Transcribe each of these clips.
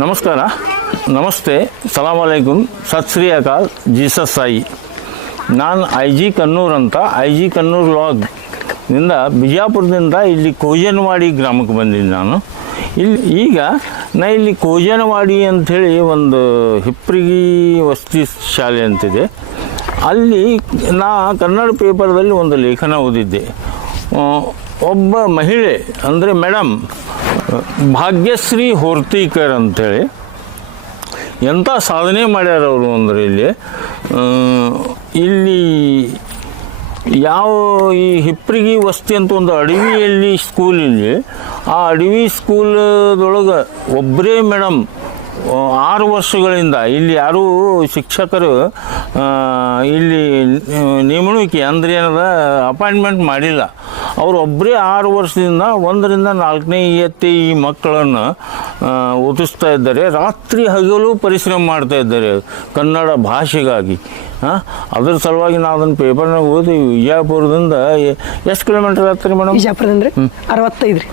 ನಮಸ್ಕಾರ. ನಮಸ್ತೆ. ಸಲಾಮ್ ಅಲೈಕುಮ್. ಸತ್ ಶ್ರೀ ಅಕಾಲ್ ಜೀಸಸ್ ಸಾಯಿ ನಾನು ಐ ಜಿ ಕನ್ನೂರ್ ಅಂತ, ಐ ಜಿ ಕನ್ನೂರ್ ಲಾಗ್ನಿಂದ ಬಿಜಾಪುರದಿಂದ ಇಲ್ಲಿ ಕೋಜನವಾಡಿ ಗ್ರಾಮಕ್ಕೆ ಬಂದಿದ್ದೆ ನಾನು. ಇಲ್ಲಿ ಈಗ ನಾ ಇಲ್ಲಿ ಕೋಜನವಾಡಿ ಅಂಥೇಳಿ ಒಂದು ಹಿಪ್ರಿಗಿ ವಸತಿ ಶಾಲೆ ಅಂತಿದೆ. ಅಲ್ಲಿ ನಾ ಕನ್ನಡ ಪೇಪರ್ದಲ್ಲಿ ಒಂದು ಲೇಖನ ಓದಿದ್ದೆ. ಒಬ್ಬ ಮಹಿಳೆ ಅಂದರೆ ಮೇಡಮ್ ಭಾಗ್ಯಶ್ರೀ ಹೊರ್ತೀಕರ್ ಅಂಥೇಳಿ ಎಂಥ ಸಾಧನೆ ಮಾಡ್ಯಾರ ಅವರು ಅಂದರೆ ಇಲ್ಲಿ ಇಲ್ಲಿ ಯಾವ ಈ ಹಿಪ್ರಿಗಿ ವಸ್ತಿ ಅಂತ ಒಂದು ಅಡವಿಯಲ್ಲಿ ಸ್ಕೂಲ್ ಇಲ್ಲಿ, ಆ ಅಡವಿ ಸ್ಕೂಲ್ದೊಳಗೆ ಒಬ್ಬರೇ ಮೇಡಮ್ ಆರು ವರ್ಷಗಳಿಂದ ಇಲ್ಲಿ ಯಾರೂ ಶಿಕ್ಷಕರು ಇಲ್ಲಿ ನೇಮಣಿಕೆ ಅಂದ್ರೆ ಏನದ ಅಪಾಯಿಂಟ್ಮೆಂಟ್ ಮಾಡಿಲ್ಲ. ಅವರು ಒಬ್ಬರೇ ಆರು ವರ್ಷದಿಂದ ಒಂದರಿಂದ ನಾಲ್ಕನೇ ಇಯತ್ತೆ ಈ ಮಕ್ಕಳನ್ನು ಓದಿಸ್ತಾ ಇದ್ದಾರೆ. ರಾತ್ರಿ ಹಗಲು ಪರಿಶ್ರಮ ಮಾಡ್ತಾ ಇದ್ದಾರೆ ಕನ್ನಡ ಭಾಷೆಗಾಗಿ. ಹಾಂ ಅದ್ರ ಸಲುವಾಗಿ ನಾವು ಅದನ್ನು ಪೇಪರ್ನಾಗ ಓದಿ ವಿಜಯಪುರದಿಂದ ಎಷ್ಟು ಕಿಲೋಮೀಟರ್ ಆಗ್ತಾರೆ ಮೇಡಮ್? ವಿಜಯಪುರದಿಂದ ಅರವತ್ತೈದು ರೀ.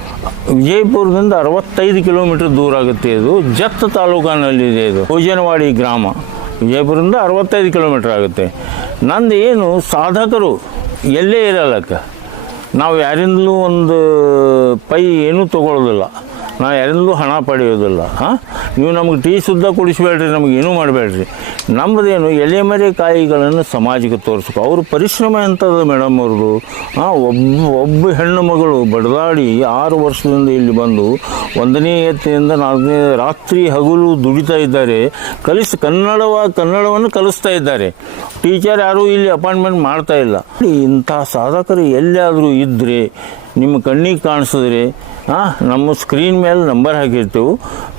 ವಿಜಯಪುರದಿಂದ ಅರವತ್ತೈದು ಕಿಲೋಮೀಟರ್ ದೂರ ಆಗುತ್ತೆ ಇದು. ಜತ್ ತಾಲೂಕಿನಲ್ಲಿದೆ ಇದು. ಭೋಜನವಾಡಿ ಗ್ರಾಮ. ವಿಜಯಪುರದಿಂದ ಅರವತ್ತೈದು ಕಿಲೋಮೀಟರ್ ಆಗುತ್ತೆ. ನಂದು ಏನು ಸಾಧಕರು ಎಲ್ಲೇ ಇರಲ್ಲಕ್ಕ? ನಾವು ಯಾರಿಂದಲೂ ಒಂದು ಪೈ ಏನೂ ತೊಗೊಳ್ಳೋದಿಲ್ಲ. ನಾವು ಎಲ್ಲೂ ಹಣ ಪಡೆಯೋದಿಲ್ಲ, ಹಾಂ? ನೀವು ನಮಗೆ ಟೀ ಶುದ್ಧ ಕುಡಿಸ್ಬೇಡ್ರಿ, ನಮಗೆ ಏನೂ ಮಾಡಬೇಡ್ರಿ. ನಮ್ಮದೇನು ಎಲೆಮರೆ ಕಾಯಿಗಳನ್ನು ಸಮಾಜಕ್ಕೆ ತೋರಿಸ್ಬೇಕು. ಅವ್ರ ಪರಿಶ್ರಮ ಎಂಥದ್ದು ಮೇಡಮ್ ಅವ್ರದ್ದು? ಹಾಂ, ಒಬ್ಬ ಒಬ್ಬ ಹೆಣ್ಣು ಮಗಳು ಬಡದಾಡಿ ಆರು ವರ್ಷದಿಂದ ಇಲ್ಲಿ ಬಂದು ಒಂದನೇ ಎತ್ತಿನಿಂದ ನಾಲ್ಕನೇ ರಾತ್ರಿ ಹಗಲು ದುಡಿತಾ ಇದ್ದಾರೆ. ಕಲಿಸ್, ಕನ್ನಡವ, ಕನ್ನಡವನ್ನು ಕಲಿಸ್ತಾ ಇದ್ದಾರೆ. ಟೀಚರ್ ಯಾರೂ ಇಲ್ಲಿ ಅಪಾಯಿಂಟ್ಮೆಂಟ್ ಮಾಡ್ತಾ ಇಲ್ಲ. ಇಂಥ ಸಾಧಕರು ಎಲ್ಲಿಯಾದರೂ ಇದ್ದರೆ ನಿಮ್ಮ ಕಣ್ಣಿಗೆ ಕಾಣಿಸಿದ್ರೆ ಹಾಂ ನಮ್ಮ ಸ್ಕ್ರೀನ್ ಮೇಲೆ ನಂಬರ್ ಹಾಕಿರ್ತೇವೆ.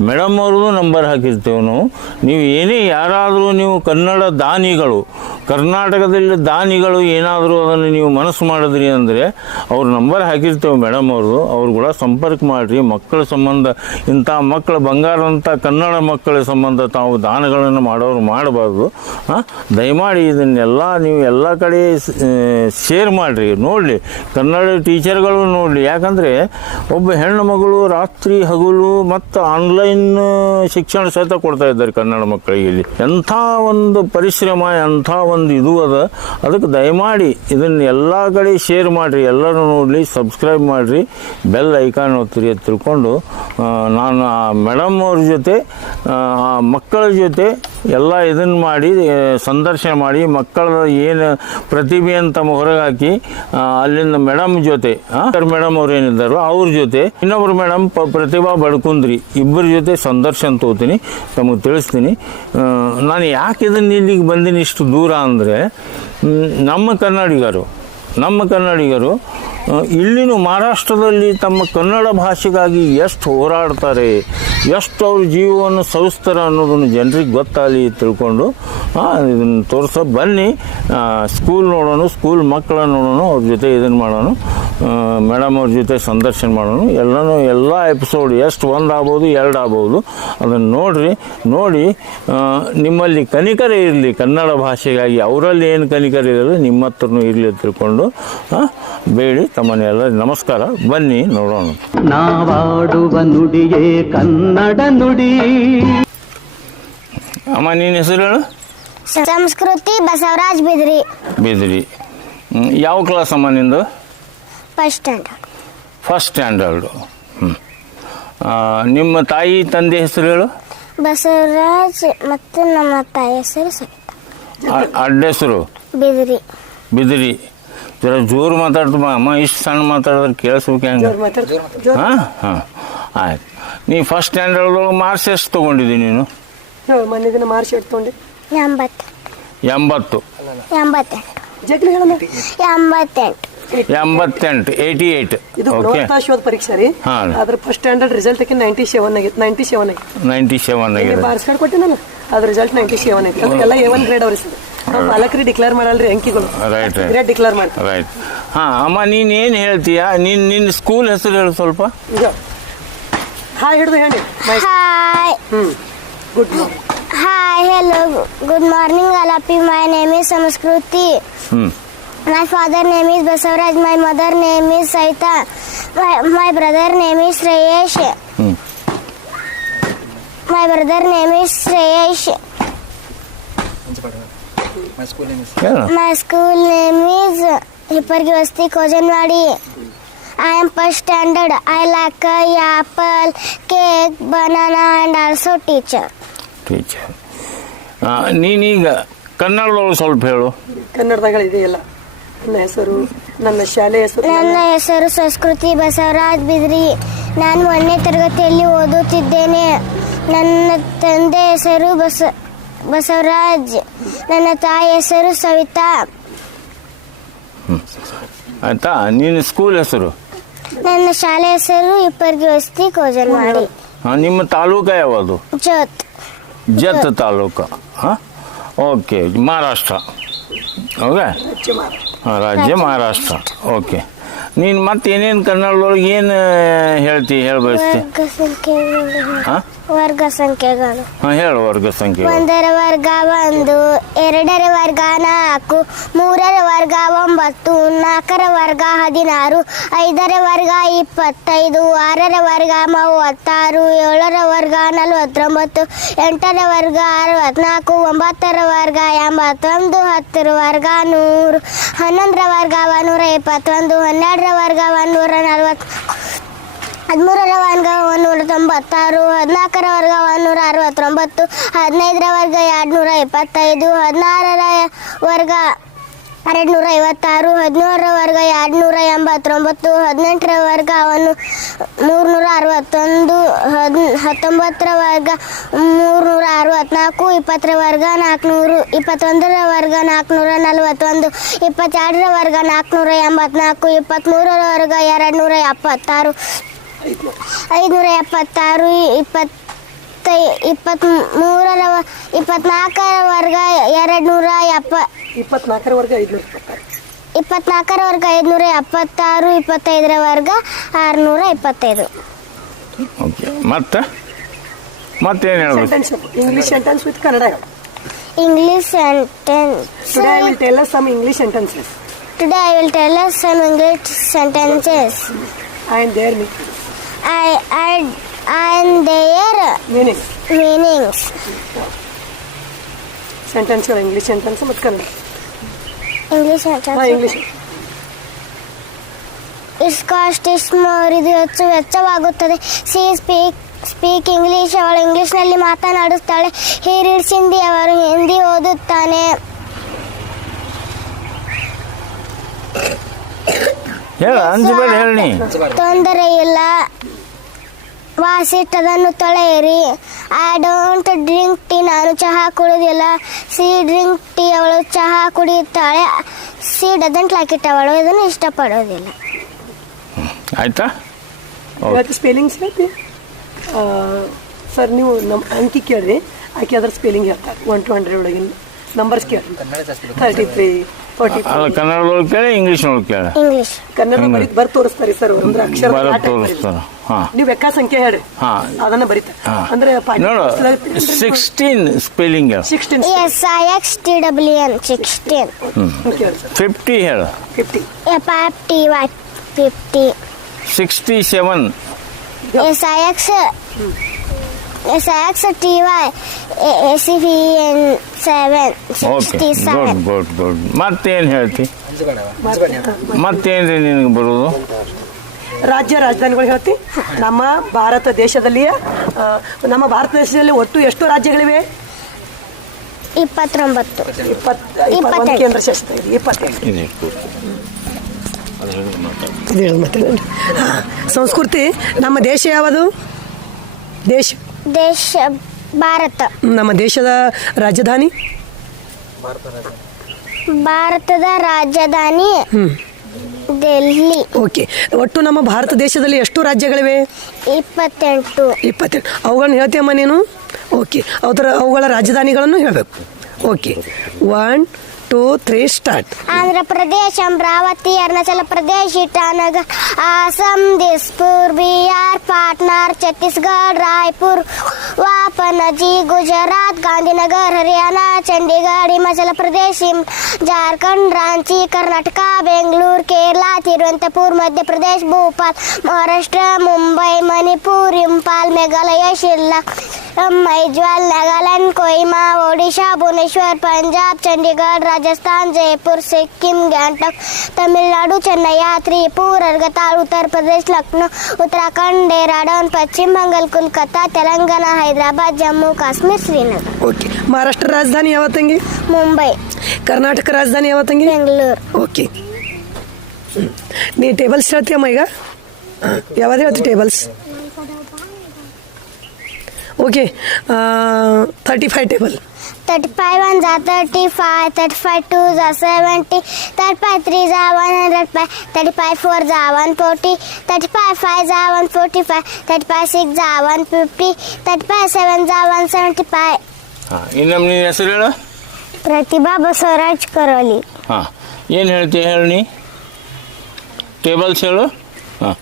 ಮೇಡಮ್ ಅವ್ರದ್ದು ನಂಬರ್ ಹಾಕಿರ್ತೇವೆ ನಾವು. ನೀವು ಏನೇ ಯಾರಾದರೂ ನೀವು ಕನ್ನಡ ದಾನಿಗಳು ಕರ್ನಾಟಕದಲ್ಲಿ ದಾನಿಗಳು ಏನಾದರೂ ಅದನ್ನು ನೀವು ಮನಸ್ಸು ಮಾಡಿದ್ರಿ ಅಂದರೆ ಅವ್ರ ನಂಬರ್ ಹಾಕಿರ್ತೇವೆ ಮೇಡಮ್ ಅವರು. ಅವ್ರು ಕೂಡ ಸಂಪರ್ಕ ಮಾಡಿರಿ. ಮಕ್ಕಳ ಸಂಬಂಧ, ಇಂಥ ಮಕ್ಕಳ ಬಂಗಾರದಂಥ ಕನ್ನಡ ಮಕ್ಕಳ ಸಂಬಂಧ ತಾವು ದಾನಗಳನ್ನು ಮಾಡೋರು ಮಾಡಬಾರ್ದು. ಹಾಂ? ದಯಮಾಡಿ ಇದನ್ನೆಲ್ಲ ನೀವು ಎಲ್ಲ ಕಡೆ ಶೇರ್ ಮಾಡಿರಿ. ನೋಡಲಿ, ಕನ್ನಡ ಟೀಚರ್ಗಳು ನೋಡಲಿ. ಯಾಕಂದರೆ ಒಬ್ಬ ಹೆಣ್ಣು ಮಗಳು ರಾತ್ರಿ ಹಗಲು ಮತ್ತು ಆನ್ಲೈನ್ ಶಿಕ್ಷಣ ಸಹಿತ ಕೊಡ್ತಾ ಇದ್ದಾರೆ ಕನ್ನಡ ಮಕ್ಕಳಿಗೆ ಇಲ್ಲಿ. ಎಂಥ ಒಂದು ಪರಿಶ್ರಮ, ಎಂಥ ಒಂದು ಇದು ಅದ. ಅದಕ್ಕೆ ದಯಮಾಡಿ ಇದನ್ನು ಎಲ್ಲ ಕಡೆ ಶೇರ್ ಮಾಡಿರಿ. ಎಲ್ಲರೂ ನೋಡಲಿ ಸಬ್ಸ್ಕ್ರೈಬ್ ಮಾಡಿರಿ. ಬೆಲ್ ಐಕಾನ್ ಒತ್ತಿರಿ ತಿಳ್ಕೊಂಡು ನಾನು ಮೇಡಮ್ ಅವ್ರ ಜೊತೆ ಮಕ್ಕಳ ಜೊತೆ ಎಲ್ಲ ಇದನ್ನು ಮಾಡಿ ಸಂದರ್ಶನ ಮಾಡಿ ಮಕ್ಕಳ ಏನು ಪ್ರತಿಭೆ ಅಂತ ಹೊರಗಾಕಿ ಅಲ್ಲಿಂದ ಮೇಡಮ್ ಜೊತೆ ಮೇಡಮ್ ಅವ್ರು ಏನಿದ್ದಾರೋ ಅವ್ರ ಜೊತೆ, ಇನ್ನೊಬ್ರು ಮೇಡಮ್ ಪ್ರತಿಭಾ ಬಡ್ಕುಂದ್ರಿ, ಇಬ್ಬರ ಜೊತೆ ಸಂದರ್ಶನ ತಗೋತೀನಿ, ತಮಗೆ ತಿಳಿಸ್ತೀನಿ. ನಾನು ಯಾಕೆ ಇದನ್ನು ಇಲ್ಲಿಗೆ ಬಂದೀನಿ ಇಷ್ಟು ದೂರ ಅಂದರೆ ನಮ್ಮ ಕನ್ನಡಿಗರು ನಮ್ಮ ಕನ್ನಡಿಗರು ಇಲ್ಲಿನ ಮಹಾರಾಷ್ಟ್ರದಲ್ಲಿ ತಮ್ಮ ಕನ್ನಡ ಭಾಷೆಗಾಗಿ ಎಷ್ಟು ಹೋರಾಡ್ತಾರೆ ಎಷ್ಟು ಅವ್ರ ಜೀವವನ್ನು ಸವಿಸ್ತಾರೆ ಅನ್ನೋದನ್ನು ಜನರಿಗೆ ಗೊತ್ತಾಗಲಿ ತಿಳ್ಕೊಂಡು ಇದನ್ನು ತೋರಿಸೋ ಬನ್ನಿ. ಸ್ಕೂಲ್ ನೋಡೋಣ ಸ್ಕೂಲ್ ಮಕ್ಕಳನ್ನು ನೋಡೋಣ ಅವ್ರ ಜೊತೆ ಇದನ್ನು ಮಾಡೋಣ ಮೇಡಮ್ ಅವ್ರ ಜೊತೆ ಸಂದರ್ಶನ ಮಾಡೋಣ. ಎಲ್ಲನೂ ಎಲ್ಲ ಎಪಿಸೋಡ್ ಎಷ್ಟು ಒಂದು ಆಗ್ಬೋದು ಎರಡು ಆಗ್ಬೋದು. ಅದನ್ನು ನೋಡಿರಿ. ನೋಡಿ ನಿಮ್ಮಲ್ಲಿ ಕನಿಕರ ಇರಲಿ. ಕನ್ನಡ ಭಾಷೆಗಾಗಿ ಅವರಲ್ಲಿ ಏನು ಕನಿಕರ ಇರಲಿ ನಿಮ್ಮ ಹತ್ರನೂ ಇರಲಿ ತಿಳ್ಕೊಂಡು ಬೇಡಿ ಬೇಡಿ ತಮ್ಮನ್ನೆಲ್ಲ ನಮಸ್ಕಾರ. ಬನ್ನಿ ನೋಡೋಣ. ನಾವಾಡುವ ನುಡಿಯೇ ಕನ್ನಡ ನುಡಿ. ಅಮ್ಮ ನೀನು ಹೆಸರು ಹೇಳು? ಸಂಸ್ಕೃತಿ ಬಸವರಾಜ್ ಬಿದ್ರಿ. ಬಿದ್ರಿ. ಯಾವ ಕ್ಲಾಸ್ ಅಮ್ಮ ನಿಂದು? ಫಸ್ಟ್ ಸ್ಟ್ಯಾಂಡರ್ಡ್ ಫಸ್ಟ್ ಸ್ಟ್ಯಾಂಡರ್ಡು ಹ್ಞೂ ನಿಮ್ಮ ತಾಯಿ ತಂದೆ ಹೆಸರು ಹೇಳು? ಬಸವರಾಜ್ ಮತ್ತು ನಮ್ಮ ತಾಯಿ ಹೆಸರು ಸವಿತಾ. ಅ- ಅಡ್ಡ ಹೆಸರು? ಬಿದ್ರಿ. ಬಿದಿರಿ. ಜರ ಜೋರು ಮಾತಾಡ್ತಮ್ಮ ಅಮ್ಮ ಇಷ್ಟು ಸಣ್ಣ ಮಾತಾಡಿದ್ರೆ ಕೇಳಿಸ್ಬೇಕು ಹೆಂಗೆ? ಜೋರ್ ಮಾತಾಡ್ರಿ ಜೋರ್ ಹಾಂ ಹಾಂ. ಆಯ್ತು. ನೀ ಫಸ್ಟ್ ಸ್ಟ್ಯಾಂಡರ್ಡ್ದೊಳಗೆ ಮಾರ್ಕ್ಸ್ ಎಷ್ಟು ತೊಗೊಂಡಿದ್ದಿ ನೀನು? ಹೇಳು, ಮೊನ್ನೆ ದಿನ ಮಾರ್ಚ್ ಎಷ್ಟು ತೊಗೊಂಡು? ಎಂಬತ್ತು. ಎಂಬತ್ತು ಎಂಬತ್ತೆಂಟು. ಜಗ್ಲಿ ಹೇಳೋಣ ಎಂಬತ್ತೆಂಟು. ಎಂಬತ್ತೆಂಟು ಏಯ್ಟಿ ಏಯ್ಟ್ ಇದು ಗುಣವತ್ತಾಶ್ವದ ಪರೀಕ್ಷೆ ರೀ. ಹಾ. ಅದ್ರ first standard result ninety seven ಆಗಿತ್ತು ನೈಂಟಿ ಸೆವೆನ್ ಆಗಿತ್ತು. ನೈಂಟಿ ಸೆವೆನ್ ಆಗಿದೆ. ಮಾರ್ಕ್ಸ್ ಕಾರ್ಡ್ ಕೊಟ್ಟಿನಲ್ಲ ಅದ್ರ ರಿಸಲ್ಟ್ ನೈಂಟಿ ಸೆವೆನ್ ಆಗಿತ್ತು ಅದಕ್ಕೆಲ್ಲ ಎ ಒನ್ ಗ್ರೇಡ್ ಅವ್ರಿ ಸರ್ ನಾವು ಪಾಲಕರಿ ಡಿಕ್ಲೇರ್ ಮಾಡಲ್ರಿ ಅಂಕಿಗಳು. ರೈಟ್ ರೈಟ್ ಗ್ರೇಡ್ ಡಿಕ್ಲೇರ್ ಮಾಡ್ತೀವಿ ರೈಟ್ ಹಾಂ ಅಮ್ಮ ನೀನು ಏನು ಹೇಳ್ತೀಯಾ? ನೀನು ನಿನ್ನ ಸ್ಕೂಲ್ ಹೆಸರು ಹೇಳು ಸ್ವಲ್ಪ. ಈಗ ಹಾಯ್ ಹಿಡಿದು ಹೇಳಿ. Hi hmm. Good morning hi hello good morning Alleppey my name is Sanskriti ಹ್ಞೂ My father name is Basavaraj. My mother name is Saita. My, my brother name is Rayesh. ಹ್ಞೂ My brother name is Shreyash. ಹೇಳ My school name is Hippargi Vasti Kojanwadi. I am first standard. I like uh, apple, cake, banana and also teacher. Teacher ನೀನೀಗ ಕನ್ನಡದೊಳಗೆ ಸ್ವಲ್ಪ ಹೇಳು ಕನ್ನಡದಾಗ ಇದೆಯಲ್ಲ ನನ್ನ ಹೆಸರು ನನ್ನ ಶಾಲೆ ಹೆಸರು ನನ್ನ ಹೆಸರು ಸಂಸ್ಕೃತಿ ಬಸವರಾಜ್ ಬಿದ್ರಿ. ನಾನು ಒಂದನೇ ತರಗತಿಯಲ್ಲಿ ಓದುತ್ತಿದ್ದೇನೆ. ನನ್ನ ತಂದೆ ಹೆಸರು ಬಸ ಬಸವರಾಜ್. ನನ್ನ ತಾಯಿ ಹೆಸರು ಸವಿತಾ. ಆಯ್ತಾ? ನಿನ್ನ ಸ್ಕೂಲ್ ಹೆಸರು? ನನ್ನ ಶಾಲೆ ಹೆಸರು ಇಬ್ಬರಿಗೆ ವಸ್ತಿ ಕೋಜಲ್ವಾಡಿ ಹಾ, ನಿಮ್ಮ ತಾಲೂಕ ಯಾವುದು? ಜತ್. ಜತ್ ತಾಲೂಕ. ಹಾಂ? ಓಕೆ ಮಹಾರಾಷ್ಟ್ರ. ಓಕೆ ಹಾಂ ರಾಜ್ಯ ಮಹಾರಾಷ್ಟ್ರ ಓಕೆ ನೀನು ಮತ್ತೆ ಏನೇನು ಕನ್ನಡದೊಳಗೆ ಏನು ಹೇಳ್ತಿ ಹೇಳಿ ಬಯಸ್ತಿ ವರ್ಗ ಸಂಖ್ಯೆಗಳು ಹಾಂ? ವರ್ಗ ಸಂಖ್ಯೆಗಳು ಹಾಂ ಹೇಳು ವರ್ಗ ಸಂಖ್ಯೆ ಒಂದರ ವರ್ಗ ಒಂದು ಎರಡರ ವರ್ಗ ನಾಲ್ಕು ಮೂರರ ವರ್ಗ ಒಂಬತ್ತು ನಾಲ್ಕರ ವರ್ಗ ಹದಿನಾರು ಐದರ ವರ್ಗ ಇಪ್ಪತ್ತೈದು ಆರರ ವರ್ಗ ಮೂವತ್ತಾರು ಏಳರ ವರ್ಗ ನಲವತ್ತೊಂಬತ್ತು ಎಂಟರ ವರ್ಗ ಅರವತ್ನಾಲ್ಕು ಒಂಬತ್ತರ ವರ್ಗ ಎಂಬತ್ತೊಂದು ಹತ್ತರ ವರ್ಗ ನೂರು ಹನ್ನೊಂದರ ವರ್ಗ ನೂರ ಇಪ್ಪತ್ತೊಂದು ಹನ್ನೆರಡರ ವರ್ಗ ನೂರ ನಲವತ್ತು ಹದಿಮೂರರ ವರ್ಗ ಒಂದೂರ ತೊಂಬತ್ತಾರು, ಹದಿನಾಲ್ಕರ ವರ್ಗ ಒಂದೂರ ಅರವತ್ತೊಂಬತ್ತು, ಹದಿನೈದರ ವರ್ಗ ಎರಡುನೂರ ಇಪ್ಪತ್ತೈದು, ಹದಿನಾರರ ವರ್ಗ ಎರಡುನೂರ ಐವತ್ತಾರು ಹದಿನಾರರ ವರ್ಗ ಎರಡುನೂರ ಎಂಬತ್ತೊಂಬತ್ತು, ಹದಿನೆಂಟರ ವರ್ಗ ಅವನು ಮೂರುನೂರ ಅರವತ್ತೊಂದು ಹದ್ ಹತ್ತೊಂಬತ್ತರ ವರ್ಗ ಮೂರುನೂರ ಅರವತ್ನಾಲ್ಕು ಇಪ್ಪತ್ತರ ವರ್ಗ ನಾಲ್ಕುನೂರು, ಇಪ್ಪತ್ತೊಂದರ ವರ್ಗ ನಾಲ್ಕುನೂರ ನಲವತ್ತೊಂದು ಇಪ್ಪತ್ತೆರಡರ ವರ್ಗ ನಾಲ್ಕುನೂರ ಎಂಬತ್ನಾಲ್ಕು ಇಪ್ಪತ್ತ್ಮೂರರ ವರ್ಗ ಎರಡು ನೂರ ಎಪ್ಪತ್ತಾರು ಐದುನೂರ ಎಪ್ಪತ್ತಾರು ಇಪ್ಪತ್ತೈ ಇಪ್ಪತ್ತ್ ಮೂರರ ಇಪ್ಪತ್ನಾಲ್ಕರ ವರ್ಗ ಎರಡು ನೂರ ಎಪ್ಪ ಇಪ್ಪತ್ನಾಲ್ಕರ ವರ್ಗ ಐದುನೂರ ಇಪ್ಪತ್ತಾರು. ಇಪ್ಪತ್ನಾಲ್ಕರ ವರ್ಗ ಐದುನೂರ ಎಪ್ಪತ್ತಾರು ಇಪ್ಪತ್ತೈದರ ವರ್ಗ ಆರುನೂರ ಇಪ್ಪತ್ತೈದು ಓಕೆ ಮತ್ತೆ? ಮತ್ತೇನು ಹೇಳ್ಬೇಕು? Sentence English sentence with Kannada English sentence today I will tell some English sentences today I will tell some English sentences and their I I and their meaning meanings ಸೆಂಟೆನ್ಸ್ಗಳು ಇಂಗ್ಲಿಷ್ ಸೆಂಟೆನ್ಸ್ ಮತ್ತು Kannada English English ಇದು ಹೆಚ್ಚು ವೆಚ್ಚವಾಗುತ್ತದೆ. C speak speak English ಅವಳು ಇಂಗ್ಲೀಷ್ನಲ್ಲಿ ಮಾತನಾಡುತ್ತಾಳೆ. ಹಿ reeds Hindi ಅವರು ಹಿಂದಿ ಓದುತ್ತಾನೆ. ತೊಂದರೆ ಇಲ್ಲ. ವಾಸಿಟ್ಟದನ್ನು ತೊಳೆಯಿರಿ. ಐ ಡೋಂಟ್ ಡ್ರಿಂಕ್ ಟೀ ನಾನು ಚಹಾ ಕುಡಿಯೋದಿಲ್ಲ ಸಿ ಡ್ರಿಂಕ್ ಟೀ ಅವಳು ಚಹಾ ಕುಡಿಯುತ್ತಾಳೆ. ಸಿ ಡಜಂಟ್ ಲೈಕ್ ಇಟ್ ಅವಳು ಇದನ್ನು ಇಷ್ಟಪಡೋದಿಲ್ಲ ಆಯ್ತಾ? ಇವತ್ತು ಸ್ಪೆಲ್ಲಿಂಗ್ಸ್ ಹೇಳ್ತಿ ಸರ್ ನೀವು ನಮ್ಮ ಅಂಕಿ ಕೇಳ್ರಿ. ಆಕೆ ಅದ್ರ ಸ್ಪೆಲ್ಲಿಂಗ್ ಹೇಳ್ತಾರೆ. ಒನ್ ಟು ಹಂಡ್ರೆಡ್ ಒಳಗಿನ ನಂಬರ್ಸ್ ಕೇಳಿ ತರ್ಟಿ ತ್ರೀ ಫೋರ್ಟಿ ಅಲ್ಲ ಕನ್ನಡದೊಳಗೆ ಕೇಳಿ ಇಂಗ್ಲೀಷ್ನೊಳಗೆ ಕೇಳಿ. ಇಂಗ್ಲಿಷ್ ಕನ್ನಡ ಬರೀ ಬರ್ ತೋರಿಸ್ತಾರೆ ಸರ್ ಅಂದ್ರೆ ಅಕ್ಷರ ತೋರಿಸ್ತಾರ. ನೀವು ಲೆಕ್ಕ ಸಂಖ್ಯೆ ಹೇಳ್ರಿ ಹಾ. ಅದನ್ನ ಬರೀತಾರೆ ಹಾಂ. ಅಂದ್ರೆ ನೋಡು ಸಿಕ್ಸ್ಟೀನ್ ಸ್ಪೆಲ್ಲಿಂಗ್ ಹೇಳು sixteen S I X T W N sixteen ಕೇಳಿ ಸರ್ ಫಿಫ್ಟಿ ಹೇಳು fifty F I T Y fifty sixty seven S I X S I X T Y S C V N seven okay sixty good seven good good ಮತ್ತೇನು ಹೇಳ್ತಿ? ಮತ್ತೇನ್ರಿ ನಿನಗೆ ಬರೋದು? ರಾಜ್ಯ ರಾಜಧಾನಿಗಳು ಹೇಳ್ತಿ. ನಮ್ಮ ಭಾರತ ದೇಶದಲ್ಲಿಯ ಆ, ನಮ್ಮ ಭಾರತ ದೇಶದಲ್ಲಿ ಒಟ್ಟು ಎಷ್ಟು ರಾಜ್ಯಗಳಿವೆ? ಇಪ್ಪತ್ತೊಂಬತ್ತು. ಇಪ್ಪತ್ ಒಂದು ಇಪ್ಪತ್ತೆಂಟು. ಕೇಂದ್ರ ಶಾಸಿತ. ಸಂಸ್ಕೃತಿ ನಮ್ಮ ದೇಶ ಯಾವುದು? ದೇಶ. ದೇಶ ಭಾರತ. ನಮ್ಮ ದೇಶದ ರಾಜಧಾನಿ? ಭಾರತದ ರಾಜಧಾನಿ ಡೆಲ್ಲಿ. ಓಕೆ ಒಟ್ಟು ನಮ್ಮ ಭಾರತ ದೇಶದಲ್ಲಿ ಎಷ್ಟು ರಾಜ್ಯಗಳಿವೆ? ಇಪ್ಪತ್ತೆಂಟು. ಇಪ್ಪತ್ತೆಂಟು. ಅವುಗಳನ್ನ ಹೇಳ್ತೀಯಮ್ಮ ನೀನು? ಓಕೆ ಅದರ ಅವುಗಳ ರಾಜಧಾನಿಗಳನ್ನು ಹೇಳಬೇಕು. Okay one two three start Andhra Pradesh Amaravati Arunachal Pradesh Itanagar Assam Dispur Bihar Patna Chhattisgarh Raipur వాపనజీ Gujarat Gandhinagar Haryana Chandigarh Himachal Pradesh Jharkhand Ranchi Karnataka Bengaluru Kerala తిరువనంతపూర్ Madhya Pradesh Bhopal Maharashtra Mumbai Manipur Imphal Meghalaya షిల్లా Manipur Imphal Meghalaya शिल्लॉग मैजवाल Nagaland Kohima Odisha Bhubaneswar Punjab Chandigarh Rajasthan Jaipur Sikkim Gangtok Tamil Nadu Chennai Tripura Agartala Uttar Pradesh Lucknow Uttarakhand Dehradun Paschim Bengal Kolkata Telangana Hyderabad Jammu Kashmir Srinagar okay Maharashtra ರಾಜಧಾನಿ ಯಾವ ತಂಗಿ मुंबई ಕರ್ನಾಟಕ ರಾಜಧಾನಿ ಯಾವ ತಂಗಿ बेंगलुरु ಓಕೆ ಹ್ಮ್. ನೀ ಟೇಬಲ್ಸ್ ಹೇಳ್ತೀಯಮ್ಮ ಈಗ ಯಾವ್ದು ಹೇಳ್ತಿ tables okay thirty five table 35 ones are 35, 35 twos are 70, 35 threes are 105, 35 fours are 140, 35 fives are 145, 35 six are 150, 35 sevens are 175. ಹಾಂ ಇನ್ನೊಮ್ಮೆ ನಿನ್ನ ಹೆಸರು ಹೇಳು? ಪ್ರತಿಭಾ ಬಸವರಾಜ್ ಕರೋಲಿ. ಹಾಂ ಏನು ಹೇಳ್ತೀಯ ಹೇಳಿ ನೀ ಟೇಬಲ್ಸ್ ಹೇಳು? ಹಾಂ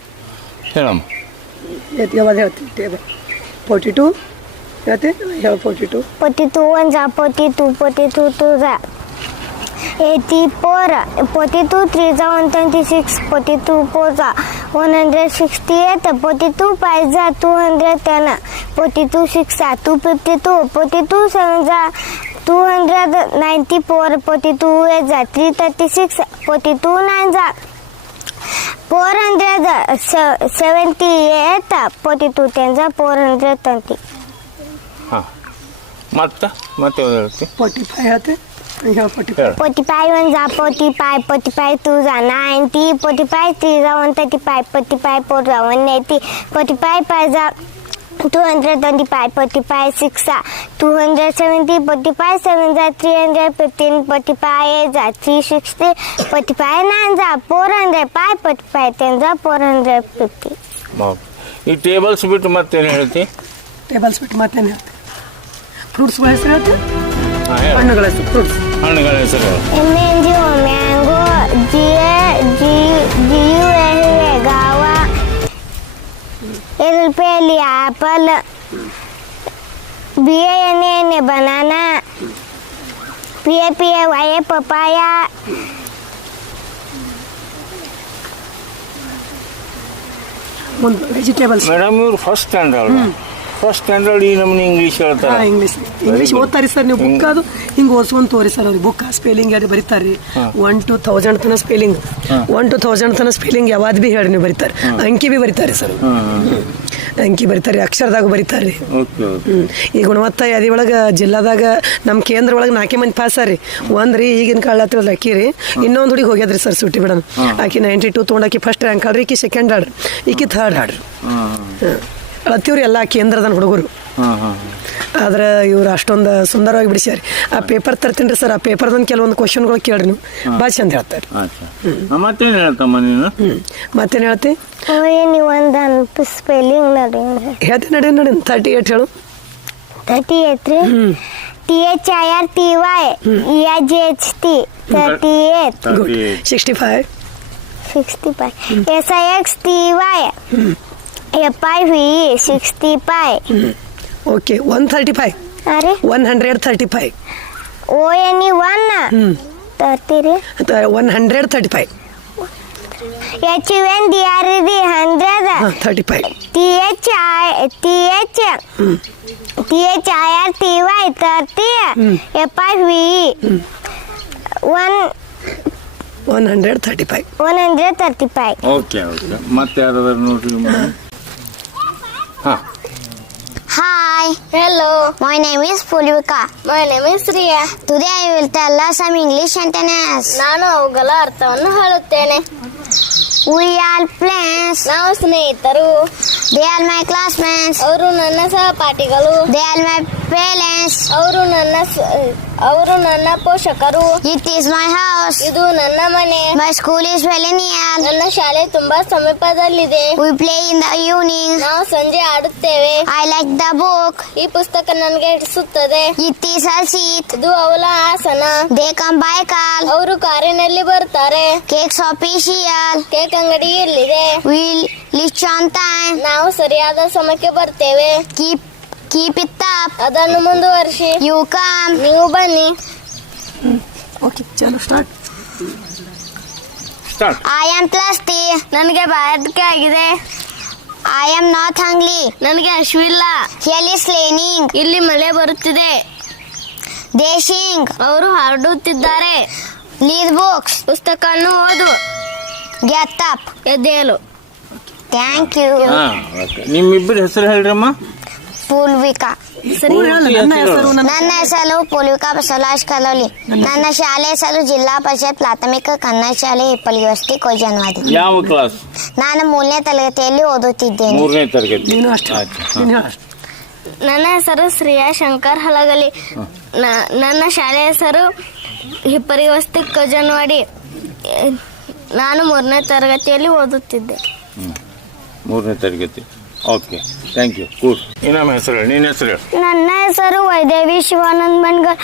ಹೇಳಮ್ಮ. ಯಾವ್ದು ಹೇಳ್ತಿ ಟೇಬಲ್ फोर्टी टू किंवा ते ह्या फोर्टी टू पोती तू वंजा पोती तू पोती तू तुझा एटी पोर पोती तू थ्री जा वन ट्वेंटी सिक्स पोती तू पोजा one hundred sixty eight forty two five जा टू हंड्रेड टेन पोती तू सिक्स जा टू फिफ्टी टू पोती तू सेवन जा. टू हंड्रेड नाईन्टी फोर पोती तू एट जा थ्री थर्टी सिक्स पोती तू नाईन जा. Four hundred seventy eight, forty two tens are four hundred twenty. ಹಾಂ ಮತ್ತೆ ಮತ್ತೆ ಯಾವ್ದು ಹೇಳ್ತಿ ಫೋರ್ಟಿ ಫೈವ್ ಹೇಳ್ತಿ ಹೇಳು ಫೋರ್ಟಿ ಹೇಳು 45 ones are 45, 45 twos are 90, 45 threes are 135, 45 fours are 180, 45 fives are 225, 45 six are 270, 45 sevens are 315, 45 eights are 360, 45 nines are 405, 45 tens are 450. Okay ಈ tables ಬಿಟ್ಟು ಮತ್ತೇನು ಹೇಳ್ತಿ ಟೇಬಲ್ಸ್ ಬಿಟ್ಟು ಮತ್ತೇನು ಹೇಳ್ತಿ ಫ್ರೂಟ್ಸ್ಗಳ ಹೆಸರು ಹೇಳ್ತಿ ಹಾಂ ಹೇಳು ಹಣ್ಣುಗಳ ಹೆಸರು ಫ್ರೂಟ್ಸ್ ಹಣ್ಣುಗಳ ಹೆಸರು ಹೇಳು M-N-G-O, mango, G-A-G, G-U-A-A, gawa, L-P-L, apple, B-A-N-A-N, banana, P-A-P-A-Y, papaya, ಒಂದು ವೆಜಿಟೇಬಲ್ಸ್ ಮೇಡಮ್ ಇವ್ರು ಫಸ್ಟ್ ಸ್ಟ್ಯಾಂಡರ್ಡ್ ಫಸ್ಟ್ ಸ್ಟ್ಯಾಂಡರ್ಡ್ ಈ ನಮ್ನಿ ಇಂಗ್ಲೀಷ್ ಹಾಂ ಹೇಳ್ತಾರೆ ಇಂಗ್ಲೀಷ್ ಇಂಗ್ಲೀಷ್ ಓದ್ತಾರೆ ಸರ್ ನೀವು ಬುಕ್ ಅದು. ಹಿಂಗೆ ಓದ್ಸ್ಕೊಂಡು ತೋರಿ ಸರ್ ಅವ್ರಿಗೆ ಬುಕ್ ಸ್ಪೆಲ್ಲಿಂಗ್ ಯಾರು ಬರೀತಾರೆ ಒನ್ ಟು ಥೌಸಂಡ್ ತನ ಸ್ಪೆಲ್ಲಿಂಗ್ ಒನ್ ಟು ಥೌಸಂಡ್ ತನ ಸ್ಪೆಲ್ಲಿಂಗ್ ಯಾವ್ದು ಭೀ ಹೇಳಿ ನೀವು ಬರೀತಾರೆ. ಅಂಕಿ ಭೀ ಬರೀತಾರೆ ಸರ್ ಅಂಕಿ ಬರೀತಾರೆ ಅಕ್ಷರದಾಗ ಬರೀತಾರೆ. ಈ ಗುಣಮಟ್ಟ ಯಾದಿ ಒಳಗೆ ಜಿಲ್ಲಾದಾಗ ನಮ್ಮ ಕೇಂದ್ರ ಒಳಗೆ ನಾಲ್ಕೇ ಮಂದಿ ಪಾಸ್ ರೀ ಒಂದ್ರಿ ಈಗಿನ ಕಾಳ ಹತ್ರ ಅಕ್ಕಿ ರೀ. ಇನ್ನೊಂದು ಹುಡುಗಿ ಹೋಗ್ಯದ್ರಿ ಸರ್ ಸುಟ್ಟಿ ಬಿಡೋಣ. ಆಕಿ ನೈಂಟಿ ಟು ತೊಗೊಂಡಾಕಿ ಫಸ್ಟ್ ರ್ಯಾಂಕ್ ಆಡ್ರಿ ಈಕಿ ಸೆಕೆಂಡ್ ಆಡ್ರಿ ಈಕಿ ಥರ್ಡ್ ಆಡ್ರಿ ಅಳತೀವ್ರಿ ಎಲ್ಲ ಕೇಂದ್ರದ ಹುಡುಗರು. ಹಾಂ ಹಾಂ ಆದ್ರೆ ಇವ್ರು ಅಷ್ಟೊಂದು ಸುಂದರವಾಗಿ ಬಿಡಿಸ್ಯಾರಿ. ಆ ಪೇಪರ್ ತರ್ತೀನಿ ರೀ ಸರ್ ಆ ಪೇಪರ್ದಂದು ಕೆಲವೊಂದು ಕ್ವಶನ್ಗಳು ಕೇಳ್ರಿ ನೀವು. ಭಾಳ ಚಂದ ಹೇಳ್ತಾರೆ. ಮತ್ತೇನು ಹೇಳ್ತಮ್ಮ ನೀನು? ಮತ್ತೇನು ಹೇಳ್ತಿ? ಏನು ಒಂದು ಸ್ಪೆಲ್ಲಿಂಗ್ ನೋಡಿ ಹೇಳ್ತಿ ನಡಿ ನಡಿ ತರ್ಟಿ ಏಟ್ ಹೇಳು. ತರ್ಟಿ ಏಟ್ ರೀ T H I R T Y E R G H T thirty eight good sixty five sixty five S I X T Y F I V sixty five okay one thirty five ಅರೆ one hundred thirty five O N E one thirty ರೀ one hundred thirty five H U N D R D hundred ಹಾಂ thirty five T H I T H T H I R T Y thirty F I V one one hundred thirty five one hundred thirty five okay okay ಮತ್ತೆ ಯಾರಾದ್ರು ನೋಡ್ರಿ Hi. Hello. My name is Pulvika. My name is Riya. Today I will tell us some English sentences. ನಾನು ಅವುಗಳ ಅರ್ಥವನ್ನು ಹೇಳುತ್ತೇನೆ We are friends. ನಾವು ಸ್ನೇಹಿತರು They are my classmates. ಅವರು ನನ್ನ ಸಹಪಾಠಿಗಳು They are my ಪೇರೆಂಟ್ಸ್ ಅವರು ನನ್ನ ಅವರು ನನ್ನ ಪೋಷಕರು. ಇಟ್ ಈಸ್ ಮೈ ಹೌಸ್ ಇದು ನನ್ನ ಮನೆ. ಮೈ ಸ್ಕೂಲ್ ಇಸ್ ವೆಲಿ ನನ್ನ ಶಾಲೆ ತುಂಬಾ ಸಮೀಪದಲ್ಲಿದೆ. We play in the evening ನಾವು ಸಂಜೆ ಆಡುತ್ತೇವೆ. ಐ ಲೈಕ್ ದ ಬುಕ್ ಈ ಪುಸ್ತಕ ನನಗೆ ಹಿಡಿಸುತ್ತದೆ. ಇಟ್ ಈಸ್ ಅಲ್ ಇದು ಅವಳ ಆಸನ. ದೇ ಕಮ್ ಬಾಯ್ ಕಾಲ್ ಅವರು ಕಾರಿನಲ್ಲಿ ಬರುತ್ತಾರೆ. ಕೇಕ್ ಸಾಫೀಶಿಯಲ್ ಕೇಕ್ ಅಂಗಡಿ ಇಲ್ಲಿದೆ ವಿ ಲಿಸ್ಟ್ ಅಂತ ನಾವು ಸರಿಯಾದ ಸಮಯಕ್ಕೆ ಬರ್ತೇವೆ. ಕೀಪ್ ಕೀಪ್ ಇತ್ತ ಅಪ್ ಅದನ್ನು ಮುಂದುವರಿಸಿ. ಯು ಕಾಮ್ ನೀವು ಬನ್ನಿ. ಓಕೆ ಚಲೋ start start I am plus T ನನಗೆ ಬಾಧಕೆ ಆಗಿದೆ. ಐ ಆಮ್ ನಾಟ್ ಹಂಗ್ಲಿ ನನಗೆ ಹಸಿವಿಲ್ಲ ಹಿಯರ್ ಇಸ್ ಲೇನಿಂಗ್ ಇಲ್ಲಿ ಮಳೆ ಬರುತ್ತಿದೆ. ದೇಶಿಂಗ್ ಅವರು ಹರಡುತ್ತಿದ್ದಾರೆ ಲೀಡ್ ಬುಕ್ಸ್ ಪುಸ್ತಕವನ್ನು ಓದು. ಗೆಟ್ ಅಪ್ ಎದ್ದೇಳು. ಥ್ಯಾಂಕ್ ಯು ಹಾಂ ನಿಮ್ಮಿಬ್ಬರ ಹೆಸರು ಹೇಳ್ರಮ್ಮ ಪೂಲ್ವಿಕಾ. ನನ್ನ ಹೆಸರು ನನ್ನ ನನ್ನ ಹೆಸರು. ಪೂಲ್ವಿಕಾ ಬಸವರಾಜ್ ಕಲೋಲಿ ನನ್ನ ಶಾಲೆ ಹೆಸರು ಜಿಲ್ಲಾ ಪರಿಷತ್ ಪ್ರಾಥಮಿಕ ಕನ್ನಡ ಶಾಲೆ ಹಿಪ್ಪಲಿ ವಸ್ತಿ ಕೋಜನವಾದಿ ಯಾವ ಕ್ಲಾಸ್? ನಾನು ಮೂರನೇ ತರಗತಿಯಲ್ಲಿ ಓದುತ್ತಿದ್ದೇನೆ. ಮೂರನೇ ತರಗತಿ. ನೀನು ಅಷ್ಟೇ. ಆಯ್ತು. ನೀನು ಹೇಳು ಅಷ್ಟೇ. ನನ್ನ ಹೆಸರು ಶ್ರೇಯಾ ಶಂಕರ್ ಹಲಗಲಿ ನ- ನನ್ನ ಶಾಲೆ ಹೆಸರು ಹಿಪ್ಪರಿ ವಸ್ತಿ ಕಜನ್ವಾಡಿ ನಾನು ಮೂರನೇ ತರಗತಿಯಲ್ಲಿ ಓದುತ್ತಿದ್ದೆ. ಮೂರನೇ ತರಗತಿ. ಓಕೆ ಥ್ಯಾಂಕ್ ಯು ಕೂರ್ ಇನ್ನೊಮ್ಮೆ ಹೆಸರು ಹೇಳಿ ನಿನ್ನ ಹೆಸರು ನನ್ನ ಹೆಸರು ವೈದೇವಿ ಶಿವಾನಂದ್ ಬಣ್ಗರ್